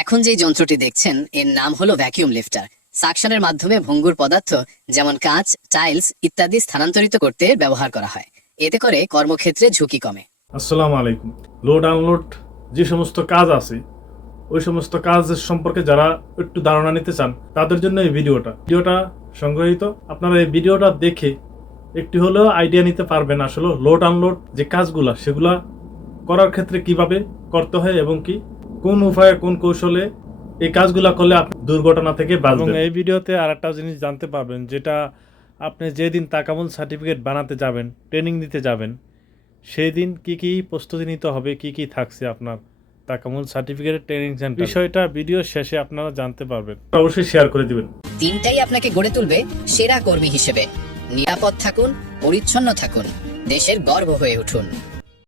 এখন যে যন্ত্রটি দেখছেন, এর নাম হলো ভ্যাকিউম লিফটার সাকশনের মাধ্যমে ভঙ্গুর পদার্থ, যেমন কাঁচ টাইলস ইত্যাদি স্থানান্তরিত করতে ব্যবহার করা হয়। এতে করে কর্মক্ষেত্রে ঝুঁকি কমে। আসসালামু আলাইকুম। লোড আনলোড যে সমস্ত কাজ আছে, ওই সমস্ত কাজ সম্পর্কে যারা একটু ধারণা নিতে চান, তাদের জন্য এই ভিডিওটা। ভিডিওটা সংগ্রহীত আপনারা এই ভিডিওটা দেখে একটি হলেও আইডিয়া নিতে পারবেন আসলে লোড আনলোড যে কাজগুলা, সেগুলা করার ক্ষেত্রে কীভাবে করতে হয় এবং কি কোন উপায়ে কোন কৌশলে এই কাজগুলা করলে আপনি দুর্ঘটনা থেকে বাঁচবেন? এই ভিডিওতে আর একটা জিনিস জানতে পারবেন যেটা আপনি যেদিন তাকামুল সার্টিফিকেট বানাতে যাবেন ট্রেনিং দিতে যাবেন সেই দিন কি কি প্রস্তুতি নিতে হবে কি কি থাকছে আপনার তাকামুল সার্টিফিকেট ট্রেনিং সেন্টার বিষয়টা ভিডিও শেষে আপনারা জানতে পারবেন। অবশ্যই শেয়ার করে দিবেন। তিনটাই আপনাকে গড়ে তুলবে সেরা কর্মী হিসেবে। নিরাপদ থাকুন পরিচ্ছন্ন থাকুন দেশের গর্ব হয়ে উঠুন।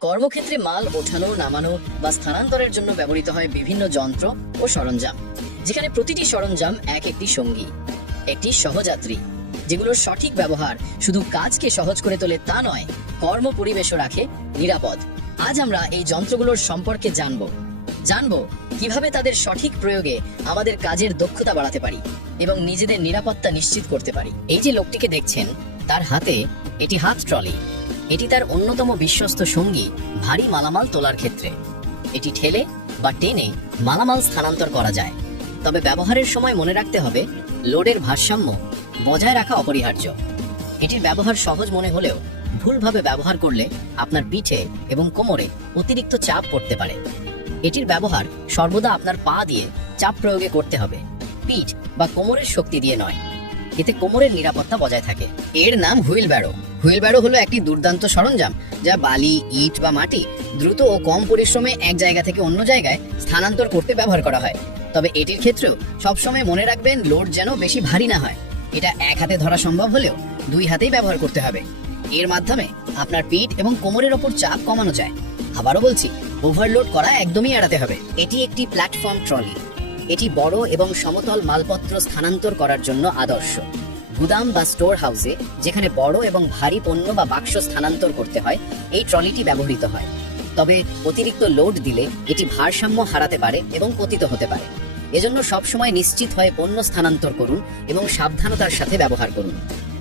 কর্মক্ষেত্রে মাল ওঠানো, নামানো বা স্থানান্তরের জন্য ব্যবহৃত হয় বিভিন্ন যন্ত্র ও সরঞ্জাম, যেখানে প্রতিটি সরঞ্জাম এক একটি সঙ্গী, একটি সহযাত্রী, যেগুলোর সঠিক ব্যবহার শুধু কাজকে সহজ করে তোলে তা নয়, কর্ম পরিবেশও রাখে, নিরাপদ। আজ আমরা এই যন্ত্রগুলোর সম্পর্কে জানব। জানব কীভাবে তাদের সঠিক প্রয়োগে আমাদের কাজের দক্ষতা বাড়াতে পারি এবং নিজেদের নিরাপত্তা নিশ্চিত করতে পারি। এই যে লোকটিকে দেখছেন, তার হাতে এটি হাত ট্রলি। এটি তার অন্যতম বিশ্বস্ত সঙ্গী, ভারী মালামাল তোলার ক্ষেত্রে। এটি ঠেলে বা টেনে মালামাল স্থানান্তর করা যায়। তবে ব্যবহারের সময় মনে রাখতে হবে, লোডের ভারসাম্য বজায় রাখা অপরিহার্য। এটির ব্যবহার সহজ মনে হলেও ভুলভাবে ব্যবহার করলে আপনার পিঠে এবং কোমরে অতিরিক্ত চাপ পড়তে পারে। এটির ব্যবহার সর্বদা আপনার পা দিয়ে চাপ প্রয়োগে করতে হবে। পিঠ বা কোমরের শক্তি দিয়ে নয়। এতে কোমরের নিরাপত্তা বজায় থাকে। এর নাম হুইল ব্যারো হুইল ব্যারো হলো একটি দুর্দান্ত সরঞ্জাম, যা বালি, ইট বা মাটি দ্রুত ও কম পরিশ্রমে এক জায়গা থেকে অন্য জায়গায় স্থানান্তর করতে ব্যবহার করা হয়। তবে এটির ক্ষেত্রেও সবসময় মনে রাখবেন, লোড যেন বেশি ভারী না হয়। এটা এক হাতে ধরা সম্ভব হলেও দুই হাতেই ব্যবহার করতে হবে। এর মাধ্যমে আপনার পিঠ এবং কোমরের ওপর চাপ কমানো যায়। আবারও বলছি, ওভারলোড করা একদমই এড়াতে হবে। এটি একটি প্ল্যাটফর্ম ট্রলি। এটি বড় এবং সমতল মালপত্র স্থানান্তর করার জন্য আদর্শ। গুদাম বা স্টোর হাউসে, যেখানে বড় এবং ভারী পণ্য বা বাক্স স্থানান্তর করতে হয়, এই ট্রলিটি ব্যবহৃত হয়। তবে অতিরিক্ত লোড দিলে এটি ভারসাম্য হারাতে পারে এবং পতিত হতে পারে। এজন্য সবসময় নিশ্চিত হয়ে পণ্য স্থানান্তর করুন এবং সাবধানতার সাথে ব্যবহার করুন।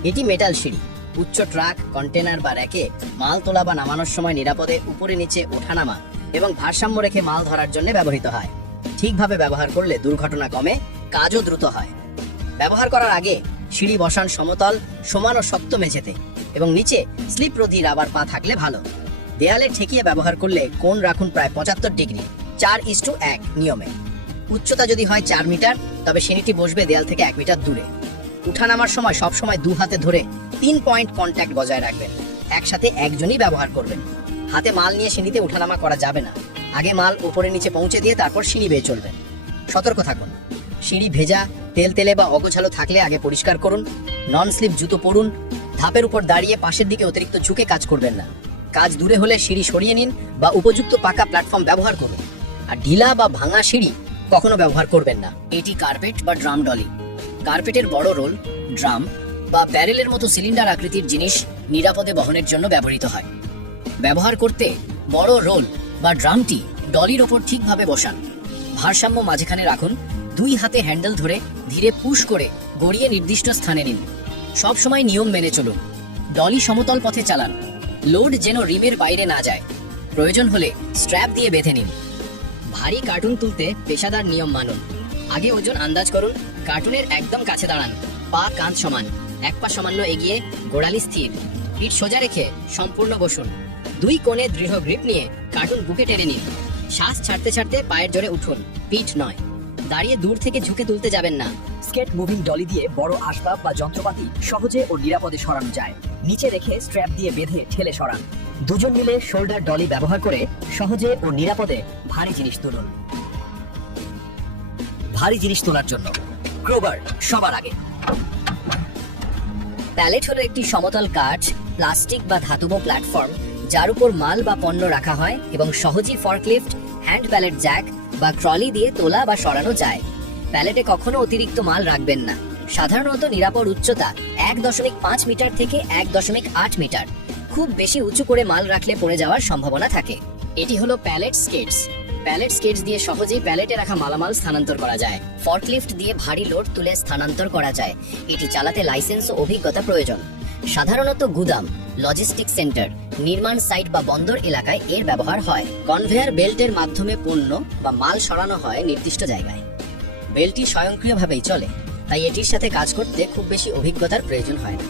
এটি মেটাল সিঁড়ি, উচ্চ ট্রাক কন্টেনার বা র্যাকে, মাল তোলা বা নামানোর সময় নিরাপদে উপরে নিচে ওঠানামা এবং ভারসাম্য রেখে মাল ধরার জন্য ব্যবহৃত হয়। ঠিকভাবে ব্যবহার করলে দুর্ঘটনা কমে, কাজও দ্রুত হয়। ব্যবহার করার আগে সিঁড়ি বসান সমতল, সমান ও শক্ত মেঝেতে এবং নিচে স্লিপ রাবার পা থাকলে ভালো। দেয়ালে ঠেকিয়ে ব্যবহার করলে কোণ রাখুন প্রায় পঁচাত্তর ডিগ্রি, চার ইস টু এক নিয়মে। উচ্চতা যদি হয় চার মিটার, তবে সিঁড়িটি বসবে দেয়াল থেকে এক মিটার দূরে। উঠানামার সময় সব সময় দু হাতে ধরে তিন পয়েন্ট কন্ট্যাক্ট বজায় রাখবেন। একসাথে একজনই ব্যবহার করবেন। হাতে মাল নিয়ে সিঁড়িতে উঠানামা করা যাবে না। আগে মাল উপরে নিচে পৌঁছে দিয়ে তারপর সিঁড়ি বেয়ে চলবেন। সতর্ক থাকুন। সিঁড়ি ভেজা তেল তেলে বা অগোছালো থাকলে আগে পরিষ্কার করুন নন স্লিপ জুতো পরুন, ধাপের উপর দাঁড়িয়ে পাশের দিকে অতিরিক্ত ঝুঁকে কাজ করবেন না। কাজ দূরে হলে সিঁড়ি সরিয়ে নিন বা উপযুক্ত পাকা প্ল্যাটফর্ম ব্যবহার করুন। আর ঢিলা বা ভাঙা সিঁড়ি কখনো ব্যবহার করবেন না। এটি কার্পেট বা ড্রাম ডলি কার্পেটের বড় রোল ড্রাম বা ব্যারেলের মতো সিলিন্ডার আকৃতির জিনিস নিরাপদে বহনের জন্য ব্যবহৃত হয়। ব্যবহার করতে বড় রোল বা ড্রামটি ডলির ওপর ঠিকভাবে বসান। ভারসাম্য মাঝখানে রাখুন। দুই হাতে হ্যান্ডেল ধরে ধীরে পুশ করে গড়িয়ে নির্দিষ্ট স্থানে নিন। সব সময় নিয়ম মেনে চলুন। ডলি সমতল পথে চালান। লোড যেন রিমের বাইরে না যায়। প্রয়োজন হলে স্ট্র্যাপ দিয়ে বেঁধে নিন। ভারী কার্টুন তুলতে পেশাদার নিয়ম মানুন। আগে ওজন আন্দাজ করুন। কার্টুনের একদম কাছে দাঁড়ান। পা কাঁধ সমান। এক পা সামান্য এগিয়ে, গোড়ালি স্থির। পিঠ সোজা রেখে সম্পূর্ণ বসুন। দুই কোণে দৃঢ় গ্রিপ নিয়ে কার্টুন বুকে টেনে নিন। শ্বাস ছাড়তে ছাড়তে পায়ের জোরে উঠুন। পিঠ নয়। দাঁড়িয়ে দূর থেকে ঝুঁকে তুলতে যাবেন না। স্কেট মুভিং ডলি দিয়ে বড় আসবাব বা যন্ত্রপাতি সহজে ও নিরাপদে সরানো যায়। নিচে রেখে স্ট্র্যাপ দিয়ে বেঁধে ঠেলে সরান। দুজন মিলে শোল্ডার ডলি ব্যবহার করে সহজে ও নিরাপদে ভারী জিনিস তুলুন। ভারী জিনিস তোলার জন্য। ক্রোবার, সবার আগে। প্যালেট হলো একটি সমতল কাঠ, প্লাস্টিক বা ধাতব প্ল্যাটফর্ম। যার উপর মাল বা পণ্য রাখা হয় এবং সহজেই ফর্কলিফট হ্যান্ড প্যালেট জ্যাক বা ট্রলি দিয়ে তোলা বা সরানো যায়। প্যালেটে কখনো অতিরিক্ত মাল রাখবেন না। সাধারণত নিরাপদ উচ্চতা এক দশমিক পাঁচ মিটার থেকে এক দশমিক আট মিটার। খুব বেশি উঁচু করে মাল রাখলে পড়ে যাওয়ার সম্ভাবনা থাকে। এটি হলো প্যালেট স্কেটস প্যালেট স্কেটস দিয়ে সহজেই প্যালেটে রাখা মালামাল স্থানান্তর করা যায়। ফর্কলিফট দিয়ে ভারী লোড তুলে স্থানান্তর করা যায়। এটি চালাতে লাইসেন্স ও অভিজ্ঞতা প্রয়োজন। সাধারণত গুদাম লজিস্টিক সেন্টার নির্মাণ সাইট বা বন্দর এলাকায় এর ব্যবহার হয়। কনভেয়ার বেল্টের মাধ্যমে পণ্য বা মাল সরানো হয় নির্দিষ্ট জায়গায়। বেল্টটি স্বয়ংক্রিয়ভাবেই চলে, তাই এটির সাথে কাজ করতে খুব বেশি অভিজ্ঞতার প্রয়োজন হয় না।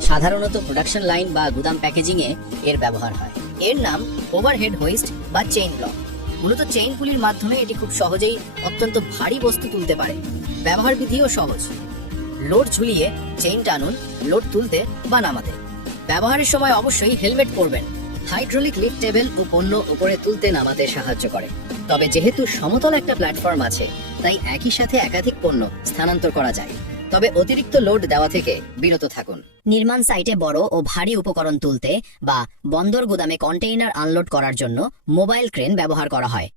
সাধারণত প্রোডাকশন লাইন বা গুদাম প্যাকেজিংয়ে এর ব্যবহার হয়। এর নাম ওভারহেড হোয়েস্ট বা চেইন ব্লক মূলত চেইন পুলির মাধ্যমে এটি খুব সহজেই অত্যন্ত ভারী বস্তু তুলতে পারে। ব্যবহার বিধিও সহজ। লোড ঝুলিয়ে চেইন টানুন লোড তুলতে বা নামাতে। ব্যবহারের সময় অবশ্যই হেলমেট পরবেন। হাইড্রোলিক লিফট টেবিল ও পণ্য উপরে তুলতে নামাতে সাহায্য করে। তবে যেহেতু সমতল একটা প্ল্যাটফর্ম আছে, তাই একই সাথে একাধিক পণ্য স্থানান্তর করা যায়। তবে অতিরিক্ত লোড দেওয়া থেকে বিরত থাকুন। নির্মাণ সাইটে বড় ও ভারী উপকরণ তুলতে বা বন্দর গুদামে কন্টেইনার আনলোড করার জন্য মোবাইল ক্রেন ব্যবহার করা হয়।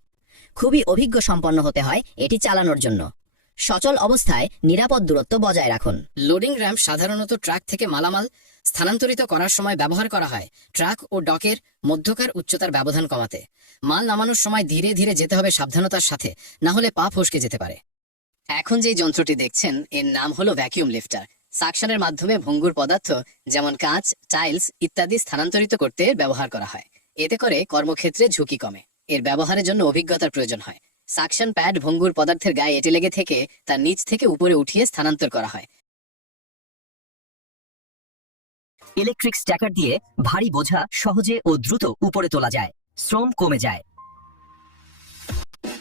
খুবই অভিজ্ঞ সম্পন্ন হতে হয় এটি চালানোর জন্য। সচল অবস্থায় নিরাপদ দূরত্ব বজায় রাখুন। লোডিং র্যাম্প সাধারণত ট্রাক থেকে মালামাল স্থানান্তরিত করার সময় ব্যবহার করা হয়। ট্রাক ও ডকের মধ্যকার উচ্চতার ব্যবধান কমাতে। মাল নামানোর সময় ধীরে ধীরে যেতে হবে সাবধানতার সাথে, না হলে পা ফসকে যেতে পারে। এখন যে যন্ত্রটি দেখছেন, এর নাম হলো ভ্যাকিউম লিফটার সাকশনের মাধ্যমে ভঙ্গুর পদার্থ, যেমন কাঁচ টাইলস ইত্যাদি স্থানান্তরিত করতে ব্যবহার করা হয়। এতে করে কর্মক্ষেত্রে ঝুঁকি কমে। এর ব্যবহারের জন্য অভিজ্ঞতার প্রয়োজন হয়। সাকশন প্যাড ভঙ্গুর পদার্থের গায়ে এটে লেগে থেকে তার নিচ থেকে উপরে উঠিয়ে স্থানান্তর করা হয়। ইলেকট্রিক স্ট্যাকার দিয়ে ভারী বোঝা সহজে ও দ্রুত উপরে তোলা যায়। শ্রম কমে যায়।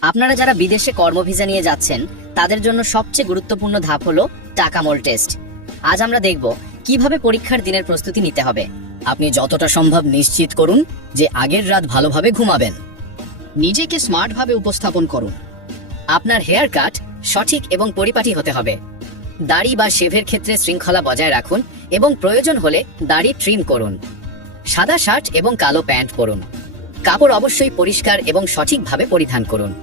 আপনারা যারা বিদেশে কর্মভিসা নিয়ে যাচ্ছেন, তাদের জন্য সবচেয়ে গুরুত্বপূর্ণ ধাপ হলো টাকামোল টেস্ট। আজ আমরা দেখব কীভাবে পরীক্ষার দিনের প্রস্তুতি নিতে হবে। আপনি যতটা সম্ভব নিশ্চিত করুন যে আগের রাত ভালোভাবে ঘুমাবেন। নিজেকে স্মার্টভাবে উপস্থাপন করুন। আপনার হেয়ার কাট সঠিক এবং পরিপাটি হতে হবে। দাড়ি বা শেভের ক্ষেত্রে শৃঙ্খলা বজায় রাখুন এবং প্রয়োজন হলে দাড়ি ট্রিম করুন। সাদা শার্ট এবং কালো প্যান্ট পরুন। কাপড় অবশ্যই পরিষ্কার এবং সঠিকভাবে পরিধান করুন।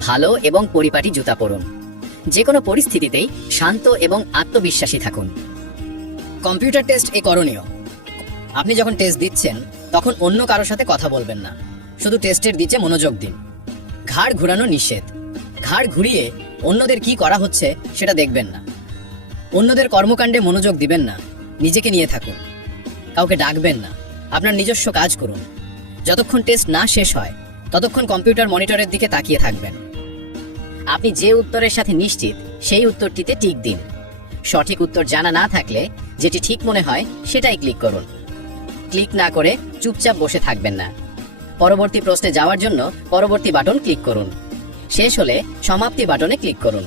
ভালো এবং পরিপাটি জুতা পরুন। যে কোনো পরিস্থিতিতেই শান্ত এবং আত্মবিশ্বাসী থাকুন। কম্পিউটার টেস্ট এ করণীয়। আপনি যখন টেস্ট দিচ্ছেন, তখন অন্য কারোর সাথে কথা বলবেন না। শুধু টেস্টের দিকে মনোযোগ দিন। ঘাড় ঘুরানো নিষেধ। ঘাড় ঘুরিয়ে অন্যদের কি করা হচ্ছে, সেটা দেখবেন না। অন্যদের কর্মকাণ্ডে মনোযোগ দিবেন না। নিজেকে নিয়ে থাকুন। কাউকে ডাকবেন না। আপনার নিজস্ব কাজ করুন। যতক্ষণ টেস্ট না শেষ হয়, ততক্ষণ কম্পিউটার মনিটরের দিকে তাকিয়ে থাকবেন। আপনি যে উত্তরের সাথে নিশ্চিত, সেই উত্তরটিতে টিক দিন। সঠিক উত্তর জানা না থাকলে, যেটি ঠিক মনে হয়, সেটাই ক্লিক করুন। ক্লিক না করে চুপচাপ বসে থাকবেন না। পরবর্তী প্রশ্নে যাওয়ার জন্য পরবর্তী বাটন ক্লিক করুন। শেষ হলে সমাপ্তি বাটনে ক্লিক করুন।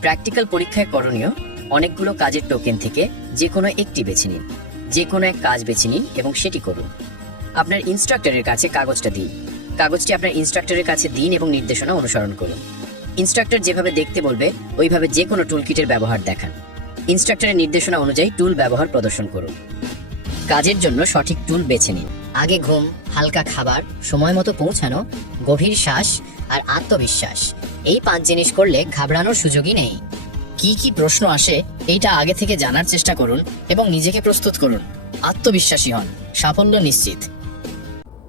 প্র্যাকটিক্যাল পরীক্ষায় করণীয় অনেকগুলো কাজের টোকেন থেকে যে কোনো একটি বেছে নিন। যে কোনো এক কাজ বেছে নিন এবং সেটি করুন। আপনার ইনস্ট্রাক্টরের কাছে কাগজটা দিন। কাগজটি আপনার ইনস্ট্রাক্টরের কাছে দিন এবং নির্দেশনা অনুসরণ করুন। ইনস্ট্রাক্টর যেভাবে দেখতে বলবে, ওইভাবে যে কোনো টুলকিটের ব্যবহার দেখান। ইনস্ট্রাক্টরের নির্দেশনা অনুযায়ী টুল ব্যবহার প্রদর্শন করুন। কাজের জন্য সঠিক টুল বেছে নিন। আগে ঘুম, হালকা খাবার, সময় মতো পৌঁছানো, গভীর শ্বাস আর আত্মবিশ্বাস। এই পাঁচ জিনিস করলে ঘাবড়ানোর সুযোগই নেই। কি কি প্রশ্ন আসে, এইটা আগে থেকে জানার চেষ্টা করুন এবং নিজেকে প্রস্তুত করুন। আত্মবিশ্বাসী হন। সাফল্য নিশ্চিত।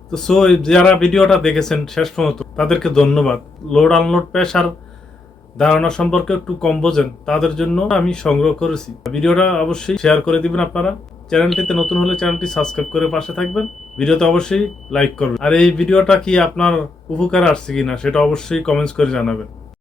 তো সো যারা ভিডিওটা দেখেছেন শেষ পর্যন্ত, তাদেরকে ধন্যবাদ। লোড আনলোড পেশার ধারণা সম্পর্কে একটু কম বোঝেন, তাদের জন্য আমি সংগ্রহ করেছি। ভিডিওটা অবশ্যই শেয়ার করে দিবেন আপনারা। চ্যানেলটিতে নতুন হলে চ্যানেলটি সাবস্ক্রাইব করে পাশে থাকবেন। ভিডিওতে অবশ্যই লাইক করবেন। আর এই ভিডিওটা কি আপনার উপকার আসছে কিনা, সেটা অবশ্যই কমেন্টস করে জানাবেন।